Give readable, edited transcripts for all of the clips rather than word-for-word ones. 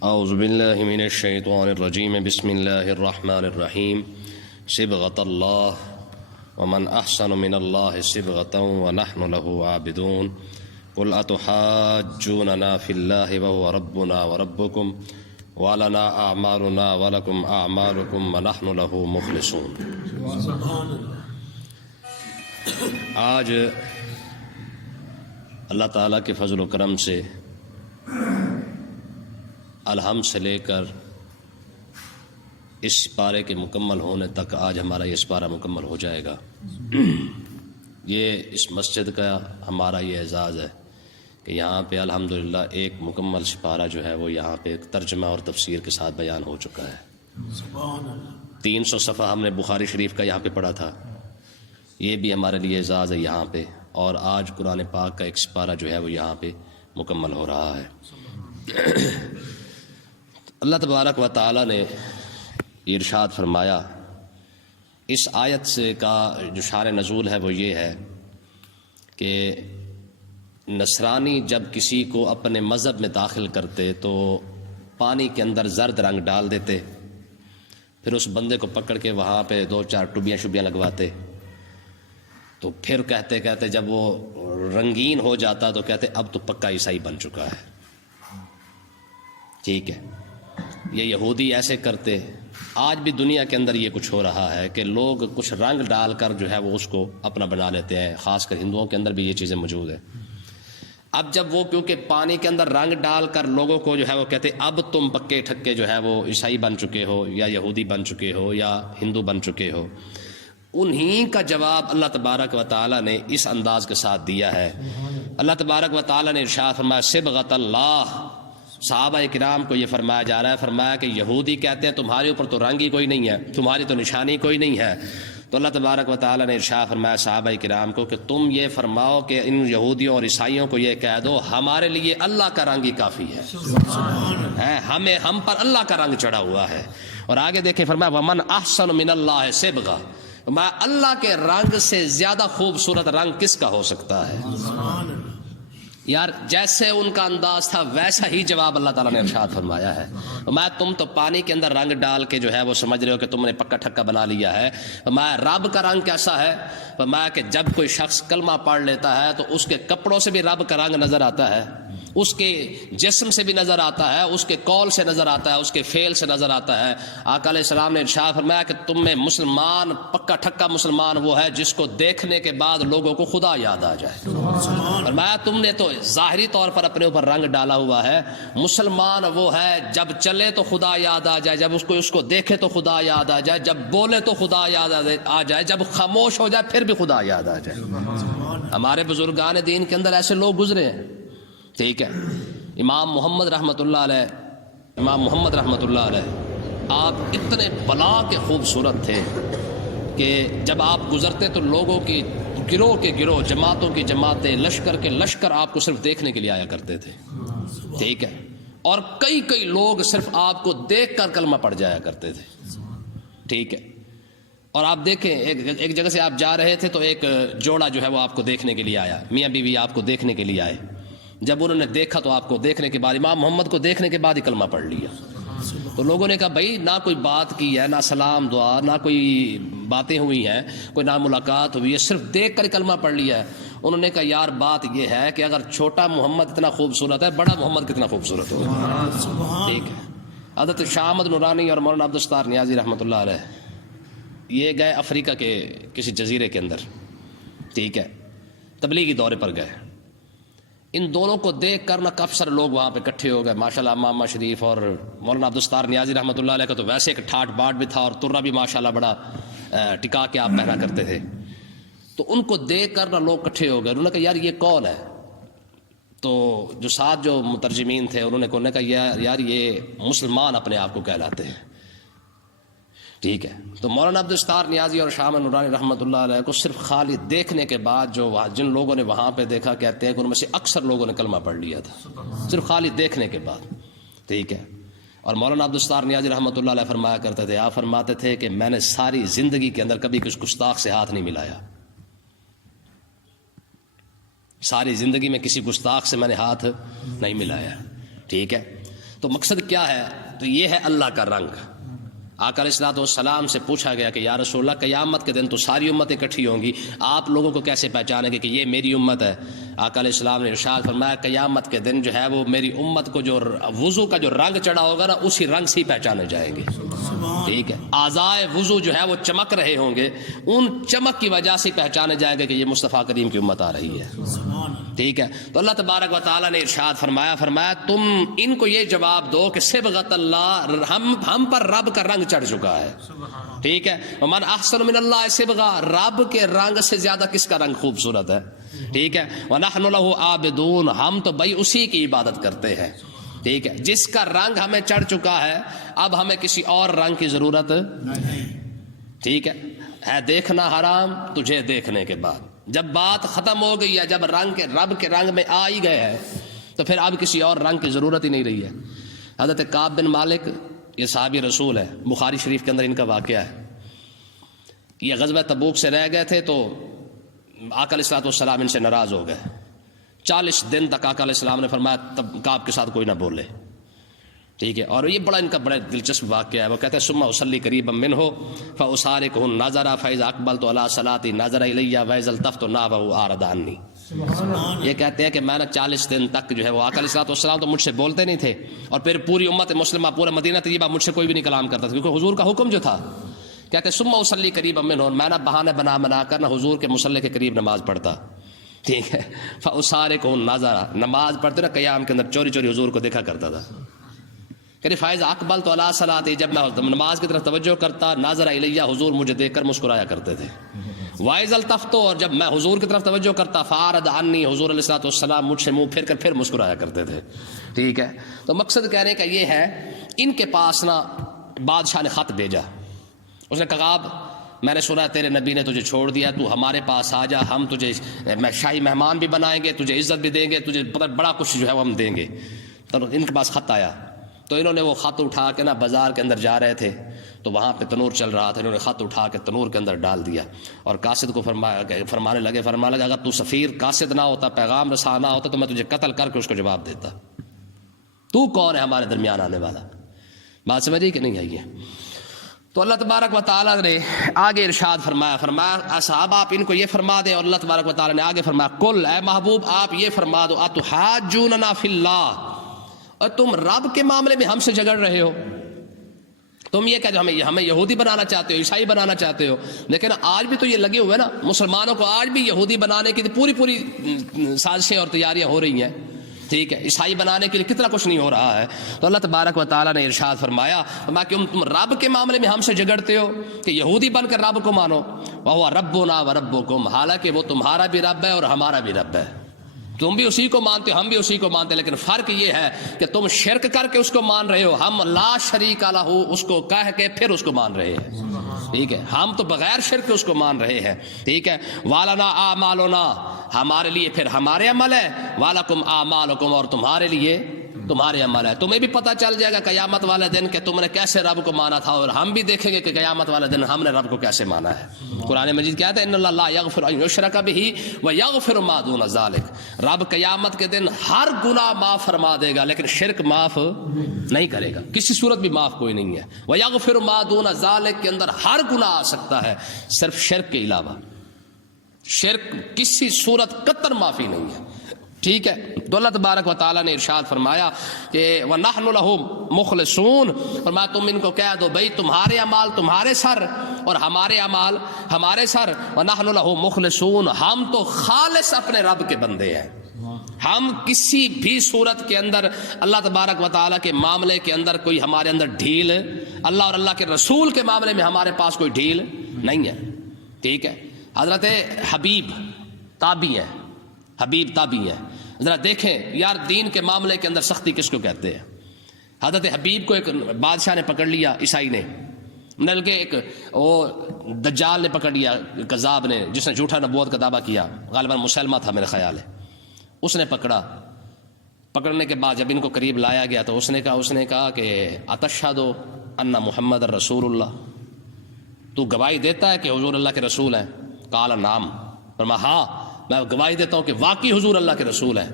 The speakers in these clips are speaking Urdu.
اعوذ باللہ من الشیطان الرجیم بسم اللہ الرحمن الرحیم صبغۃ اللہ ومن احسن من اللہ صبغۃ ونحن له عابدون قل اتحاجوننا فی اللہ وهو ربنا وربکم ولنا اعمالنا ولکم اعمالکم ونحن له مخلصون۔ آج اللہ تعالیٰ کے فضل و کرم سے الحمد سے لے کر اس پارے کے مکمل ہونے تک آج ہمارا یہ سپارہ مکمل ہو جائے گا۔ یہ اس مسجد کا ہمارا یہ اعزاز ہے کہ یہاں پہ الحمدللہ ایک مکمل سپارہ جو ہے وہ یہاں پہ ترجمہ اور تفسیر کے ساتھ بیان ہو چکا ہے۔ 300 صفحہ ہم نے بخاری شریف کا یہاں پہ پڑھا تھا، یہ بھی ہمارے لیے اعزاز ہے یہاں پہ، اور آج قرآن پاک کا ایک سپارہ جو ہے وہ یہاں پہ مکمل ہو رہا ہے۔ اللہ تبارک و تعالیٰ نے ارشاد فرمایا، اس آیت سے کا جو شان نزول ہے وہ یہ ہے کہ نصرانی جب کسی کو اپنے مذہب میں داخل کرتے تو پانی کے اندر زرد رنگ ڈال دیتے، پھر اس بندے کو پکڑ کے وہاں پہ 2-4 ٹبیاں لگواتے، تو پھر کہتے جب وہ رنگین ہو جاتا تو کہتے اب تو پکا عیسائی بن چکا ہے۔ ٹھیک ہے، یہ یہودی ایسے کرتے، آج بھی دنیا کے اندر یہ کچھ ہو رہا ہے کہ لوگ کچھ رنگ ڈال کر جو ہے وہ اس کو اپنا بنا لیتے ہیں، خاص کر ہندوؤں کے اندر بھی یہ چیزیں موجود ہیں۔ اب جب وہ کیونکہ پانی کے اندر رنگ ڈال کر لوگوں کو جو ہے وہ کہتے اب تم پکے ٹھکے جو ہے وہ عیسائی بن چکے ہو یا یہودی بن چکے ہو یا ہندو بن چکے ہو، انہی کا جواب اللہ تبارک و تعالیٰ نے اس انداز کے ساتھ دیا ہے۔ اللہ تبارک و تعالیٰ نے ارشاد فرمایا صبغۃ اللہ، صحابہ کرام کو یہ فرمایا جا رہا ہے، فرمایا کہ یہودی کہتے ہیں تمہارے اوپر تو رنگ ہی کوئی نہیں ہے، تمہاری تو نشانی کوئی نہیں ہے، تو اللہ تبارک و تعالیٰ نے ارشاد فرمایا صحابہ کرام کو کہ تم یہ فرماؤ کہ ان یہودیوں اور عیسائیوں کو یہ کہہ دو ہمارے لیے اللہ کا رنگ ہی کافی ہے، ہم پر اللہ کا رنگ چڑھا ہوا ہے۔ اور آگے دیکھیں فرمایا ومن احسن من اللہ صبغہ، میں اللہ کے رنگ سے زیادہ خوبصورت رنگ کس کا ہو سکتا ہے؟ یار جیسے ان کا انداز تھا ویسا ہی جواب اللہ تعالیٰ نے ارشاد فرمایا ہے۔ میں تم تو پانی کے اندر رنگ ڈال کے جو ہے وہ سمجھ رہے ہو کہ تم نے پکا ٹھکا بنا لیا ہے، میں رب کا رنگ کیسا ہے؟ میں کہ جب کوئی شخص کلمہ پڑھ لیتا ہے تو اس کے کپڑوں سے بھی رب کا رنگ نظر آتا ہے، اس کے جسم سے بھی نظر آتا ہے، اس کے قول سے نظر آتا ہے، اس کے فعل سے نظر آتا ہے۔ آقا علیہ السلام نے ارشاد فرمایا کہ تم میں مسلمان پکا ٹھکا مسلمان وہ ہے جس کو دیکھنے کے بعد لوگوں کو خدا یاد آ جائے۔ فرمایا تم نے تو ظاہری طور پر اپنے اوپر رنگ ڈالا ہوا ہے، مسلمان وہ ہے جب چلے تو خدا یاد آ جائے، جب اس کو دیکھے تو خدا یاد آ جائے، جب بولے تو خدا یاد آ جائے، جب خاموش ہو جائے پھر بھی خدا یاد آ جائے۔ ہمارے بزرگان دین کے اندر ایسے لوگ گزرے ہیں، ٹھیک ہے۔ امام محمد رحمۃ اللہ علیہ آپ اتنے بلا کے خوبصورت تھے کہ جب آپ گزرتے تو لوگوں کی گروہ کے گروہ، جماعتوں کی جماعتیں، لشکر کے لشکر آپ کو صرف دیکھنے کے لیے آیا کرتے تھے، ٹھیک ہے، اور کئی لوگ صرف آپ کو دیکھ کر کلمہ پڑھ جایا کرتے تھے، ٹھیک ہے۔ اور آپ دیکھیں ایک جگہ سے آپ جا رہے تھے تو ایک جوڑا جو ہے وہ آپ کو دیکھنے کے لیے آیا، میاں بیوی آپ کو دیکھنے کے لیے آئے، جب انہوں نے دیکھا تو آپ کو دیکھنے کے بعد امام محمد کو دیکھنے کے بعد ہی کلمہ پڑھ لیا۔ تو لوگوں نے کہا بھائی نہ کوئی بات کی ہے، نہ سلام دعا، نہ کوئی باتیں ہوئی ہیں، کوئی نہ ملاقات ہوئی ہے، صرف دیکھ کر کلمہ پڑھ لیا ہے۔ انہوں نے کہا یار بات یہ ہے کہ اگر چھوٹا محمد اتنا خوبصورت ہے، بڑا محمد کتنا خوبصورت ہوگا، ٹھیک ہے۔ حضرت شاہ احمد نورانی اور مولانا عبدالستار نیازی رحمۃ اللہ علیہ یہ گئے افریقہ کے کسی جزیرے کے اندر، ٹھیک ہے، تبلیغی دورے پر گئے۔ ان دونوں کو دیکھ کر نہ کافی سارے لوگ وہاں پہ اکٹھے ہو گئے، ماشاءاللہ امامہ شریف اور مولانا عبدالستار نیازی رحمۃ اللہ علیہ کا تو ویسے ایک ٹھاٹ باٹ بھی تھا اور ترہ بھی ماشاءاللہ بڑا ٹکا کے آپ پہنا کرتے تھے۔ تو ان کو دیکھ کر نہ لوگ اکٹھے ہو گئے، انہوں نے کہا یار یہ کون ہے؟ تو جو ساتھ جو مترجمین تھے انہوں نے کہا یار یہ مسلمان اپنے آپ کو کہلاتے ہیں، ٹھیک ہے۔ تو مولانا عبدالستار نیازی اور شاہ احمد نورانی رحمۃ اللہ علیہ کو صرف خالی دیکھنے کے بعد جن لوگوں نے وہاں پہ دیکھا کہتے ہیں کہ ان میں سے اکثر لوگوں نے کلمہ پڑھ لیا تھا صرف خالی دیکھنے کے بعد، ٹھیک ہے۔ اور مولانا عبدالستار نیازی رحمۃ اللہ علیہ فرمایا کرتے تھے، آپ فرماتے تھے کہ میں نے ساری زندگی کے اندر کبھی کسی گستاخ سے ہاتھ نہیں ملایا، ساری زندگی میں کسی گستاخ سے میں نے ہاتھ نہیں ملایا، ٹھیک ہے۔ تو مقصد کیا ہے؟ تو یہ ہے اللہ کا رنگ. آقا علیہ الصلوۃ والسلام سے پوچھا گیا کہ یا رسول اللہ قیامت کے دن تو ساری امتیں اکٹھی ہوں گی، آپ لوگوں کو کیسے پہچانیں گے کہ یہ میری امت ہے؟ آقا علیہ السلام نے ارشاد فرمایا قیامت کے دن جو ہے وہ میری امت کو جو وضو کا جو رنگ چڑھا ہوگا نا اسی رنگ سے ہی پہچانے جائیں گے. ٹھیک ہے، اعضائے وضو جو ہے وہ چمک رہے ہوں گے، ان چمک کی وجہ سے پہچانے جائیں گے کہ یہ مصطفیٰ کریم کی امت آ رہی ہے. ٹھیک ہے، تو اللہ تبارک و تعالیٰ نے ارشاد فرمایا تم ان کو یہ جواب دو کہ صبغۃ اللہ، ہم پر رب کا رنگ چڑھ چکا ہے. ٹھیک ہے، ومن احسن من اللہ صبغہ، رب کے رنگ سے زیادہ کس کا رنگ خوبصورت ہے. ٹھیک ہے، وَنَحْنُ لَهُ عَابِدُونَ، ہم تو بھائی اسی کی عبادت کرتے ہیں. ٹھیک ہے، جس کا رنگ ہمیں چڑھ چکا ہے اب ہمیں کسی اور رنگ کی ضرورت نہیں. ٹھیک ہے دیکھنا حرام تجھے دیکھنے کے بعد، جب بات ختم ہو گئی ہے، جب رب کے رنگ میں آ ہی گئے ہیں تو پھر اب کسی اور رنگ کی ضرورت ہی نہیں رہی ہے. حضرت کعب بن مالک یہ صحابی رسول ہے، بخاری شریف کے اندر ان کا واقعہ ہے. یہ غزوہ تبوک سے رہ گئے تھے تو آقا علیہ الصلوۃ والسلام ان سے ناراض ہو گئے. 40 دن تک آقا علیہ السلام نے فرمایا تب کعب کے ساتھ کوئی نہ بولے. ٹھیک ہے، اور یہ بڑا ان کا بڑا دلچسپ واقعہ ہے. وہ کہتے ہیں ثم اصلی قریبا منہ فاسارقہ النظر فاذا اقبلت علی صلاتی نظر الی واذا التفت نحوه اعرض عنی. یہ کہتے ہیں کہ میں نے 40 دن تک جو ہے وہ آقا علیہ الصلوۃ والسلام تو مجھ سے بولتے نہیں تھے، اور پھر پوری امت مسلمہ پورا مدینہ طیبہ مجھ سے کوئی بھی نہیں کلام کرتا تھا، کیونکہ حضور کا حکم جو تھا. کہتے ہیں ثم اصلی قریبا منہ، میں نے بہانے بنا کر نہ حضور کے مصلی کے قریب نماز پڑھتا. ٹھیک ہے، فاسارقہ النظر، نماز پڑھتے نا قیام کے اندر چوری چوری حضور کو دیکھا کرتا تھا. کہ فائز اقبل تو اللہ صلاتی، جب میں نماز کی طرف توجہ کرتا ناظر الیہ، حضور مجھے دیکھ کر مسکرایا کرتے تھے. وائز التفت، اور جب میں حضور کی طرف توجہ کرتا فارد عنی، حضور علیہ الصلوۃ والسلام مجھ سے منہ پھیر کر پھر مسکرایا کرتے تھے. ٹھیک ہے، تو مقصد کہنے کا یہ ہے ان کے پاس نا بادشاہ نے خط بھیجا. اس نے کہا میں نے سنا تیرے نبی نے تجھے چھوڑ دیا، تو ہمارے پاس آ جا، ہم تجھے شاہی مہمان بھی بنائیں گے، تجھے عزت بھی دیں گے، تجھے بڑا کچھ جو ہے وہ ہم دیں گے. تو ان کے پاس خط آیا تو انہوں نے وہ خط اٹھا کے نا بازار کے اندر جا رہے تھے تو وہاں پہ تنور چل رہا تھا، انہوں نے خط اٹھا کے تنور کے اندر ڈال دیا اور قاصد کو فرمانے لگے اگر تو سفیر قاصد نہ ہوتا، پیغام رساں نہ ہوتا تو میں تجھے قتل کر کے اس کو جواب دیتا. تو کون ہے ہمارے درمیان آنے والا؟ بات سمجھی کہ نہیں آئی ہے؟ تو اللہ تبارک و تعالیٰ نے آگے ارشاد فرمایا صحابہ آپ ان کو یہ فرما دیں، اور اللہ تبارک و تعالیٰ نے آگے فرمایا کل، اے محبوب آپ یہ فرما دو اتحاجوننا فی اللہ، اور تم رب کے معاملے میں ہم سے جھگڑ رہے ہو. تم یہ کہ ہمیں یہودی بنانا چاہتے ہو، عیسائی بنانا چاہتے ہو، لیکن آج بھی تو یہ لگے ہوئے نا مسلمانوں کو آج بھی یہودی بنانے کی پوری سازشیں اور تیاریاں ہو رہی ہیں. ٹھیک ہے، عیسائی بنانے کے لیے کتنا کچھ نہیں ہو رہا ہے. تو اللہ تبارک و تعالیٰ نے ارشاد فرمایا کہ تم رب کے معاملے میں ہم سے جھگڑتے ہو کہ یہودی بن کر رب کو مانو. وَهُوَ رَبُّنَا وَرَبُّكُمْ، حالانکہ وہ تمہارا بھی رب ہے اور ہمارا بھی رب ہے. تم بھی اسی کو مانتے ہو، ہم بھی اسی کو مانتے ہیں، لیکن فرق یہ ہے کہ تم شرک کر کے اس کو مان رہے ہو، ہم لا شریک لہ اس کو کہہ کے پھر اس کو مان رہے ہیں. ٹھیک ہے، ہم تو بغیر شرک کے اس کو مان رہے ہیں. ٹھیک ہے، وَلَنَا أَعْمَالُنَا، ہمارے لیے پھر ہمارے عمل ہے، وَلَكُمْ أَعْمَالُكُمْ، اور تمہارے لیے تمہارے عمل ہے. تمہیں بھی پتہ چل جائے گا قیامت والے دن کہ تم نے کیسے رب کو مانا تھا، اور ہم بھی دیکھیں گے کہ قیامت والے دن ہم نے رب کو کیسے مانا ہے. قرآن مجید کہتا ہے ان اللہ لا یغفر ان یشرک بہ ویغفر ما دون ذلک، رب قیامت کے دن ہر گناہ معاف فرما دے گا لیکن شرک معاف نہیں کرے گا، کسی صورت بھی معاف کوئی نہیں ہے. ویغفر ما دون ذلک کے اندر ہر گناہ آ سکتا ہے صرف شرک کے علاوہ، شرک کسی صورت قطر معافی نہیں ہے. ٹھیک ہے، تو اللہ تبارک و تعالیٰ نے ارشاد فرمایا کہ وَنَحْنُ لَهُ مُخْلِصُونَ، فرمایا تم ان کو کہہ دو بھائی تمہارے اعمال تمہارے سر اور ہمارے اعمال ہمارے سر. وَنَحْنُ لَهُ مُخْلِصُونَ، ہم تو خالص اپنے رب کے بندے ہیں. ہم کسی بھی صورت کے اندر اللہ تبارک و تعالیٰ کے معاملے کے اندر کوئی ہمارے اندر ڈھیل، اللہ اور اللہ کے رسول کے معاملے میں ہمارے پاس کوئی ڈھیل نہیں ہے. ٹھیک ہے، حضرت حبیب تابعی ہے، حبیب تابعی ہے. ذرا دیکھیں یار دین کے معاملے کے اندر سختی کس کو کہتے ہیں. حضرت حبیب کو ایک بادشاہ نے پکڑ لیا، عیسائی نے، بلکہ ایک وہ دجال نے پکڑ لیا، کذاب نے جس نے جھوٹا نبوت کا دعویٰ کیا، غالباً مسلمہ تھا میرا خیال ہے، اس نے پکڑنے کے بعد جب ان کو قریب لایا گیا تو اس نے کہا کہ اتشہد ان محمد رسول اللہ، تو گواہی دیتا ہے کہ حضور اللہ کے رسول ہیں؟ قال نعم، فرمایا ہاں میں گواہی دیتا ہوں کہ واقعی حضور اللہ کے رسول ہیں.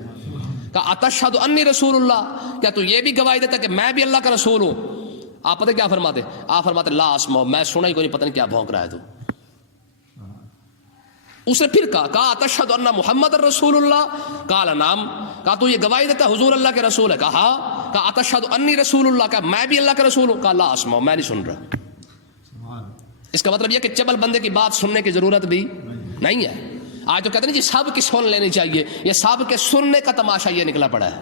کہا اتشہد انی رسول اللہ، کیا تو یہ بھی گواہی دیتا کہ میں بھی اللہ کا رسول ہوں؟ آپ پتہ کیا فرماتے؟ آپ فرماتے لا اسمع، میں سنا ہی کوئی نہیں، پتہ نہیں کیا بھونک رہا ہے تو۔ اس نے پھر کہا اتشہد ان محمد رسول اللہ، قال نعم، کہا تو یہ گواہی دیتا حضور اللہ کے رسول ہے؟ کہا اتشہد انی رسول اللہ، کہا میں بھی اللہ کا رسول ہوں؟ کہا لا اسمع، میں نہیں سن رہا۔ اس کا مطلب یہ کہ چبل بندے کی بات سننے کی ضرورت بھی نہیں ہے۔ آج تو کہتے ہیں جی سب کی سن لینی چاہیے، یہ سب کے سننے کا تماشا یہ نکلا پڑا ہے،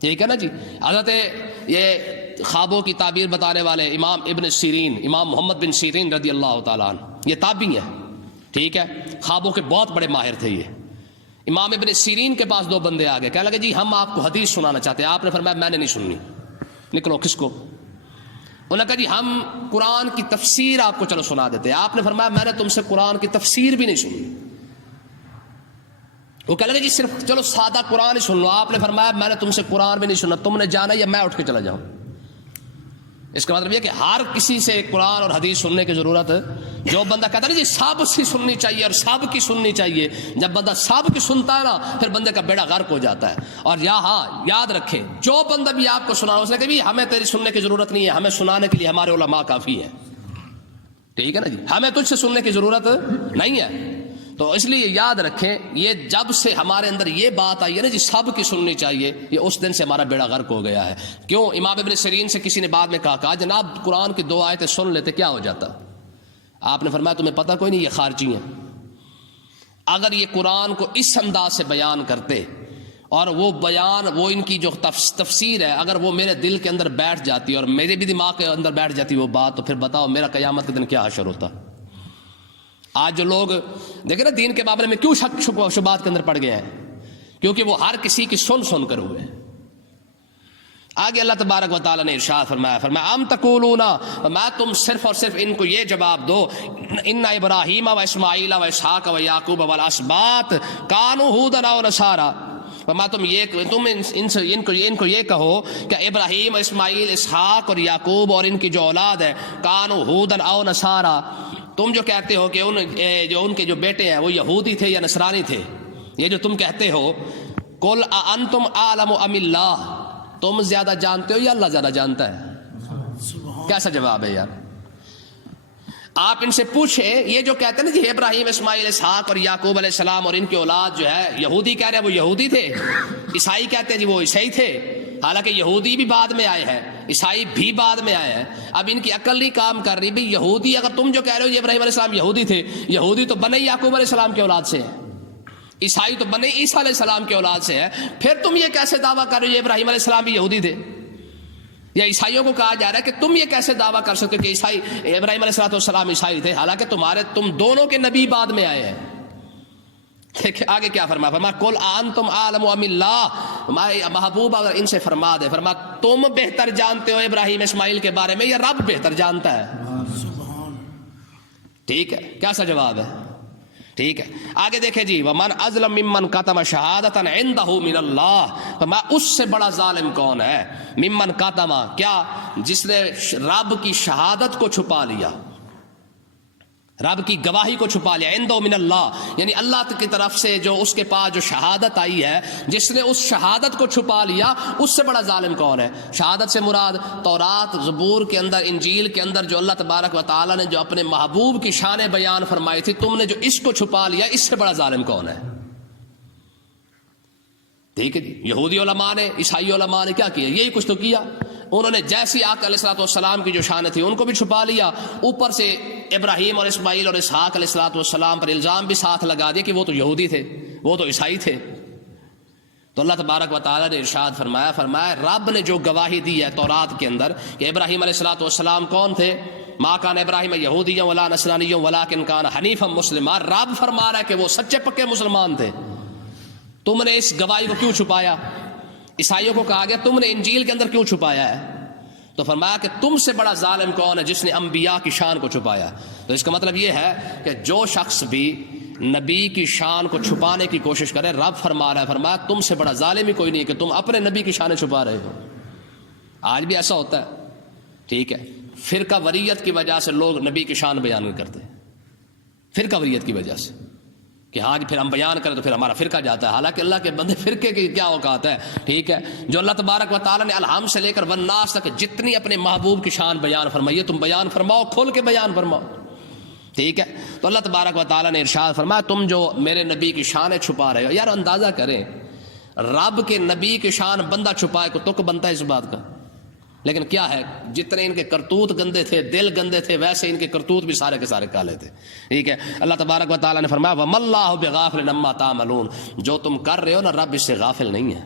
ٹھیک ہے نا جی۔ حضرت یہ خوابوں کی تعبیر بتانے والے امام ابن سیرین، امام محمد بن سیرین رضی اللہ تعالیٰ عنہ، یہ تابعی ہیں، ٹھیک ہے، خوابوں کے بہت بڑے ماہر تھے یہ۔ امام ابن سیرین کے پاس دو بندے آ گئے، کہنے لگے جی ہم آپ کو حدیث سنانا چاہتے ہیں۔ آپ نے فرمایا میں نے نہیں سننی، نکلو۔ کس کو؟ انہوں نے کہا جی ہم قرآن کی تفسیر آپ کو چلو سنا دیتے ہیں۔ آپ نے فرمایا میں نے تم سے قرآن کی تفسیر بھی نہیں سنی۔ وہ کہنے لگے جی صرف چلو سادہ قرآن ہی سن لو۔ آپ نے فرمایا میں نے تم سے قرآن بھی نہیں سننا، تم نے جانا یا میں اٹھ کے چلا جاؤں۔ اس کا مطلب یہ کہ ہر کسی سے قرآن اور حدیث سننے کی ضرورت ہے۔ جو بندہ کہتا ہے نا جی سب سے سننی چاہیے اور سب کی سننی چاہیے، جب بندہ سب کی سنتا ہے نا پھر بندے کا بیڑا غرق ہو جاتا ہے۔ اور ہاں یاد رکھے، جو بندہ بھی آپ کو سنا، اس نے کہا ہمیں تیری سننے کی ضرورت نہیں ہے، ہمیں سنانے کے لیے ہمارے علماء کافی ہے، ٹھیک ہے نا جی، ہمیں تجھ سے سننے کی ضرورت نہیں ہے۔ تو اس لیے یاد رکھیں، یہ جب سے ہمارے اندر یہ بات آئی ہے نا جی سب کی سننی چاہیے، یہ اس دن سے ہمارا بیڑا غرق ہو گیا ہے۔ کیوں؟ امام ابن سیرین سے کسی نے بعد میں کہا جناب قرآن کی 2 آیتیں سن لیتے کیا ہو جاتا؟ آپ نے فرمایا تمہیں پتہ کوئی نہیں، یہ خارجی ہیں۔ اگر یہ قرآن کو اس انداز سے بیان کرتے اور وہ بیان، وہ ان کی جو تفسیر ہے، اگر وہ میرے دل کے اندر بیٹھ جاتی اور میرے بھی دماغ کے اندر بیٹھ جاتی وہ بات، تو پھر بتاؤ میرا قیامت کے دن کیا حشر ہوتا۔ آج جو لوگ دیکھیں نا دین کے معاملے میں کیوں شک شبہات کے اندر پڑ گئے ہیں، کیونکہ وہ ہر کسی کی سن کر ہوئے۔ آگے اللہ تبارک و تعالیٰ نے ارشاد فرمایا ام تقولون، میں تم صرف اور صرف ان کو یہ جواب دو، ان ابراہیم و اسماعیل و اسحاق و یعقوب والاسباط کانوا ھودا او نصارا، تم ان کو یہ کہو کہ ابراہیم، اسماعیل، اسحاق اور یعقوب اور ان کی جو اولاد ہے کانوا ھودا او نصارا، تم جو کہتے ہو کہ ان کے جو بیٹے ہیں وہ یہودی تھے یا نصرانی تھے، یہ جو تم کہتے ہو، قل اانتم اعلم ام اللہ، تم زیادہ جانتے ہو یا اللہ زیادہ جانتا ہے؟ کیسا جواب ہے یار؟ آپ ان سے پوچھیں، یہ جو کہتے ہیں نا جی ابراہیم، اسماعیل، اسحاق اور یعقوب علیہ السلام اور ان کی اولاد جو ہے یہودی کہہ رہے ہیں وہ یہودی تھے، عیسائی کہتے ہیں جی وہ عیسائی تھے، حالانکہ یہودی بھی بعد میں آئے ہیں، عیسائی بھی بعد میں آئے ہیں۔ اب ان کی عقل نہیں کام کر رہی، بھئی یہودی اگر تم جو کہہ رہے ہو یہ ابراہیم علیہ السلام یہودی تھے، یہودی تو بنے یعقوب علیہ السلام کی اولاد سے ہے، عیسائی تو بنے عیسیٰ علیہ السلام کی اولاد سے ہے، پھر تم یہ کیسے دعویٰ کر رہے ہو یہ ابراہیم علیہ السلام بھی یہودی تھے؟ یا عیسائیوں کو کہا جا رہا ہے کہ تم یہ کیسے دعویٰ کر سکتے کہ ابراہیم علیہ السلام عیسائی تھے، حالانکہ تم دونوں کے نبی بعد میں آئے ہیں۔ آگے کیا فرمایا قل انتم اعلم ام اللہ، محبوب اگر ان سے فرما دے، فرمایا تم بہتر جانتے ہو ابراہیم اسماعیل کے بارے میں یا رب بہتر جانتا ہے؟ ٹھیک ہے، کیسا جواب ہے؟ ٹھیک ہے، آگے دیکھیں جی ومن اظلم ممن کتم شہادۃ عنده من اللہ، فرمایا اس سے بڑا ظالم کون ہے؟ ممن کتم، کیا؟ جس نے رب کی شہادت کو چھپا لیا، رب کی گواہی کو چھپا لیا، عنده من اللہ یعنی اللہ کی طرف سے جو اس کے پاس جو شہادت آئی ہے، جس نے اس شہادت کو چھپا لیا، اس سے بڑا ظالم کون ہے؟ شہادت سے مراد تورات، زبور کے اندر، انجیل کے اندر جو اللہ تبارک و تعالیٰ نے جو اپنے محبوب کی شان بیان فرمائی تھی، تم نے جو اس کو چھپا لیا، اس سے بڑا ظالم کون ہے؟ ٹھیک ہے جی، یہودی علماء نے، عیسائی علماء نے کیا کیا؟ یہی کچھ تو کیا، انہوں نے جیسی آقا علیہ السلام کی جو شان تھی ان کو بھی چھپا لیا، اوپر سے ابراہیم اور اسماعیل اور اسحاق علیہ السلام پر الزام بھی ساتھ لگا دیا کہ وہ تو یہودی تھے، وہ تو عیسائی تھے۔ تو اللہ تبارک و تعالیٰ نے ارشاد فرمایا رب نے جو گواہی دی ہے تورات کے اندر کہ ابراہیم علیہ السلام کون تھے، ما کان ابراہیم یہودیا ولا نصرانیا ولکن کان حنیفا مسلما، رب فرما رہا ہے کہ وہ سچے پکے مسلمان تھے، تم نے اس گواہی کو کیوں چھپایا؟ عیسائیوں کو کہا گیا تم نے انجیل کے اندر کیوں چھپایا ہے؟ تو فرمایا کہ تم سے بڑا ظالم کون ہے جس نے انبیاء کی شان کو چھپایا۔ تو اس کا مطلب یہ ہے کہ جو شخص بھی نبی کی شان کو چھپانے کی کوشش کرے، رب فرما رہا ہے، فرمایا تم سے بڑا ظالم ہی کوئی نہیں کہ تم اپنے نبی کی شانیں چھپا رہے ہو۔ آج بھی ایسا ہوتا ہے، ٹھیک ہے، فرقہ وریت کی وجہ سے لوگ نبی کی شان بیان نہیں کرتے، فرقہ وریت کی وجہ سے کہ ہاں جی پھر ہم بیان کریں تو پھر ہمارا فرقہ جاتا ہے. حالانکہ اللہ کے بندے فرقے کی کیا اوقات ہے. ٹھیک ہے, جو اللہ تبارک و تعالیٰ نے الحم سے لے کر والناس تک جتنی اپنے محبوب کی شان بیان فرمائی ہے تم بیان فرماؤ, کھول کے بیان فرماؤ. ٹھیک ہے, تو اللہ تبارک و تعالیٰ نے ارشاد فرمایا تم جو میرے نبی کی شانیں چھپا رہے ہو. یار اندازہ کریں, رب کے نبی کی شان بندہ چھپائے کو تک بنتا ہے اس بات کا. لیکن کیا ہے, جتنے ان کے کرتوت گندے تھے, دل گندے تھے, ویسے ان کے کرتوت بھی سارے کے سارے کالے تھے. ٹھیک ہے, اللہ تبارک و تعالیٰ نے فرمایا وَمَا اللَّهُ بِغَافِلٍ عَمَّا تَعْمَلُونَ, جو تم کر رہے ہو نا رب اس سے غافل نہیں ہے.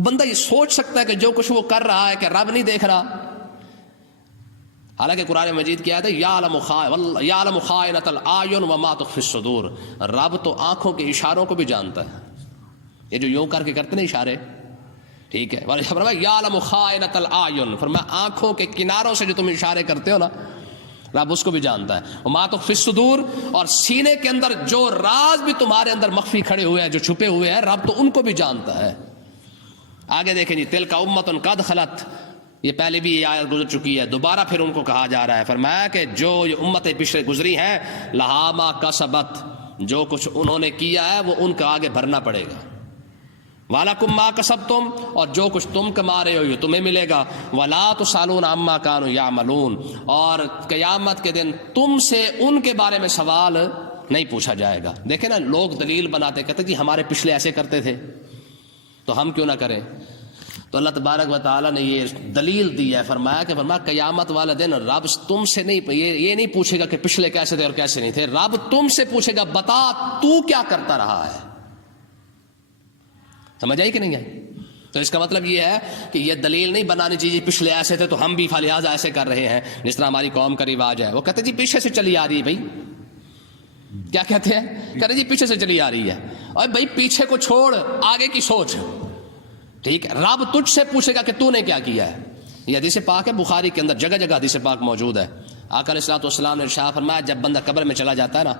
بندہ یہ سوچ سکتا ہے کہ جو کچھ وہ کر رہا ہے کہ رب نہیں دیکھ رہا. حالانکہ قرآن مجید کیا ہے یعلم خائنۃ الاعین وما تخفی الصدور, رب تو آنکھوں کے اشاروں کو بھی جانتا ہے. یہ جو یوں کر کے کرتے نا اشارے, ٹھیک ہے, فرمایا یعلم خائنۃ الاعین, فرمایا آنکھوں کے کناروں سے جو تم اشارے کرتے ہو نا رب اس کو بھی جانتا ہے. وما تخفی الصدور, اور سینے کے اندر جو راز بھی تمہارے اندر مخفی کھڑے ہوئے ہیں, جو چھپے ہوئے ہیں, رب تو ان کو بھی جانتا ہے. آگے دیکھیں جی, تلک امۃ قد خلت, یہ پہلے بھی یہ آیت گزر چکی ہے, دوبارہ پھر ان کو کہا جا رہا ہے. فرمایا کہ جو یہ امتیں پچھلے گزری ہیں لہا ما کسبت, جو کچھ انہوں نے کیا ہے وہ ان کا آگے بھرنا پڑے گا. وَلَكُمْ مَا كَسَبْتُمْ, اور جو کچھ تم کما رہے ہو یہ تمہیں ملے گا. وَلَا تُسْأَلُونَ عَمَّا كَانُوا يَعْمَلُونَ, اور قیامت کے دن تم سے ان کے بارے میں سوال نہیں پوچھا جائے گا. دیکھیں نا, لوگ دلیل بناتے کہتے جی ہمارے پچھلے ایسے کرتے تھے تو ہم کیوں نہ کریں. تو اللہ تبارک و تعالیٰ نے یہ دلیل دی ہے. فرمایا قیامت والا دن رب تم سے نہیں, یہ نہیں پوچھے گا کہ پچھلے کیسے تھے اور کیسے نہیں تھے. رب تم سے پوچھے گا بتا تو کیا کرتا رہا ہے. سمجھ آئی کہ نہیں آئی؟ تو اس کا مطلب یہ ہے کہ یہ دلیل نہیں بنانی چاہیے پچھلے ایسے تھے تو ہم بھی لہٰذا ایسے کر رہے ہیں. جس طرح ہماری قوم کا رواج ہے, وہ کہتے جی پیچھے سے چلی آ رہی ہے. بھائی کیا کہتے ہیں, کہتے جی پیچھے سے چلی آ رہی ہے. اور بھائی پیچھے کو چھوڑ, آگے کی سوچ. ٹھیک ہے, رب تجھ سے پوچھے گا کہ تو نے کیا کیا ہے. یہ حدیث پاک ہے بخاری کے اندر, جگہ جگہ حدیث پاک موجود ہے. آقا علیہ الصلوۃ والسلام نے ارشاد فرمایا جب بندہ قبر میں چلا جاتا ہے نا,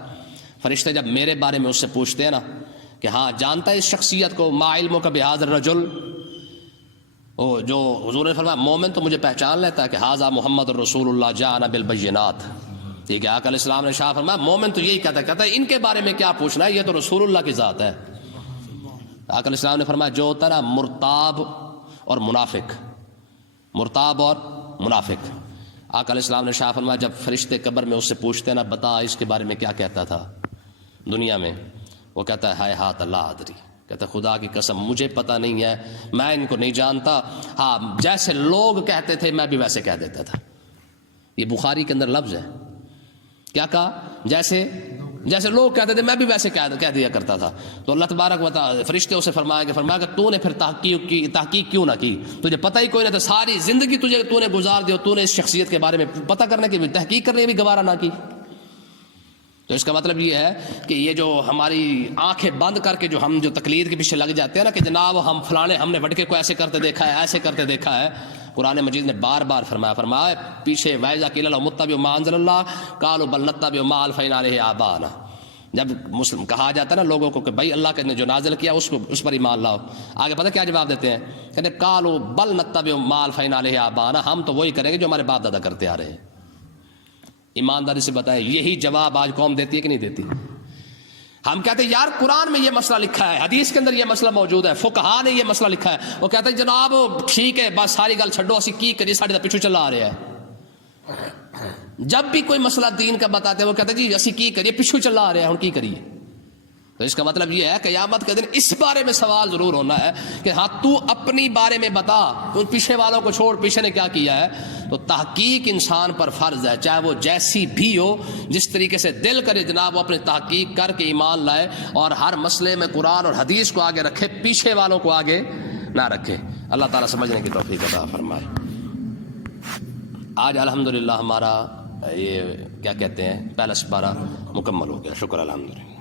فرشتے جب میرے بارے میں اس سے پوچھتے ہیں نا کہ ہاں جانتا ہے اس شخصیت کو, ما علمک بہذا الرجل, جو حضور نے فرمایا مومن تو مجھے پہچان لیتا ہے کہ ہذا محمد الرسول اللہ جاءنا بالبینات. ٹھیک ہے, آقا علیہ السلام نے ارشاد فرمایا مومن تو یہی کہتا ہے ان کے بارے میں کیا پوچھنا ہے, یہ تو رسول اللہ کی ذات ہے. آقا علیہ السلام نے فرمایا جو ہوتا ہے نا مرتاب اور منافق, مرتاب اور منافق. آقا علیہ السلام نے ارشاد فرمایا جب فرشتے قبر میں اس سے پوچھتے ہیں نا بتا اس کے بارے میں کیا کہتا تھا دنیا میں, وہ کہتا ہے ہائے ہاتھ اللہ ادری, کہتا ہے خدا کی قسم مجھے پتہ نہیں ہے, میں ان کو نہیں جانتا. ہاں جیسے لوگ کہتے تھے میں بھی ویسے کہہ دیتا تھا. یہ بخاری کے اندر لفظ ہے. کیا کہا, جیسے لوگ کہتے تھے میں بھی ویسے کہہ دیا کرتا تھا. تو اللہ تبارک و تعالی فرشتے اسے فرمایا کہ تو نے پھر تحقیق کیوں نہ کی, تجھے پتہ ہی کوئی نہ تھا, ساری زندگی تو نے گزار دی, تو نے اس شخصیت کے بارے میں پتہ کرنے کی بھی, تحقیق کرنے کی بھی گوارہ نہ کی. تو اس کا مطلب یہ ہے کہ یہ جو ہماری آنکھیں بند کر کے جو ہم جو تقلید کے پیچھے لگ جاتے ہیں نا کہ جناب ہم فلانے ہم نے وٹکے کو ایسے کرتے دیکھا ہے, ایسے کرتے دیکھا ہے. قرآن مجید نے بار بار فرمایا پیچھے وَإِذَا قِيلَ لَهُمُ اتَّبِعُوا مَا أَنزَلَ اللَّهُ قَالُوا بَلْ نَتَّبِعُ مَا أَلْفَيْنَا عَلَيْهِ آبَاءَنَا. جب مسلم کہا جاتا ہے نا لوگوں کو کہ بھائی اللہ نے جو نازل کیا اس پر ایمان لاؤ, آگے پتہ کیا جواب دیتے ہیں, کہتے ہیں قَالُوا بَلْ نَتَّبِعُ مَا أَلْفَيْنَا عَلَيْهِ آبَاءَنَا, ہم تو وہی کریں گے جو ہمارے باپ دادا کرتے آ رہے ہیں. ایمانداری سے بتائیں یہی جواب آج قوم دیتی ہے کہ نہیں دیتی؟ ہم کہتے ہیں یار قرآن میں یہ مسئلہ لکھا ہے, حدیث کے اندر یہ مسئلہ موجود ہے, فقہا نے یہ مسئلہ لکھا ہے. وہ کہتے ہیں جناب ٹھیک ہے بس ساری گل چھڈو, اسی کی کریے, ساڈے پیچھے چلا آ رہا ہے. جب بھی کوئی مسئلہ دین کا بتاتے ہیں وہ کہتے ہیں جی اسی کی کریے, پیچھے چلا آ رہا ہے, ہم کی کریے. تو اس کا مطلب یہ ہے قیامت کے دن اس بارے میں سوال ضرور ہونا ہے کہ ہاں تو اپنی بارے میں بتا, تو پیچھے والوں کو چھوڑ, پیچھے نے کیا کیا ہے. تو تحقیق انسان پر فرض ہے, چاہے وہ جیسی بھی ہو, جس طریقے سے دل کرے جناب وہ اپنی تحقیق کر کے ایمان لائے اور ہر مسئلے میں قرآن اور حدیث کو آگے رکھے, پیچھے والوں کو آگے نہ رکھے. اللہ تعالیٰ سمجھنے کی توفیق عطا فرمائے. آج الحمدللہ ہمارا یہ کیا کہتے ہیں پہلا سپارہ مکمل ہو گیا, شکر الحمدللہ.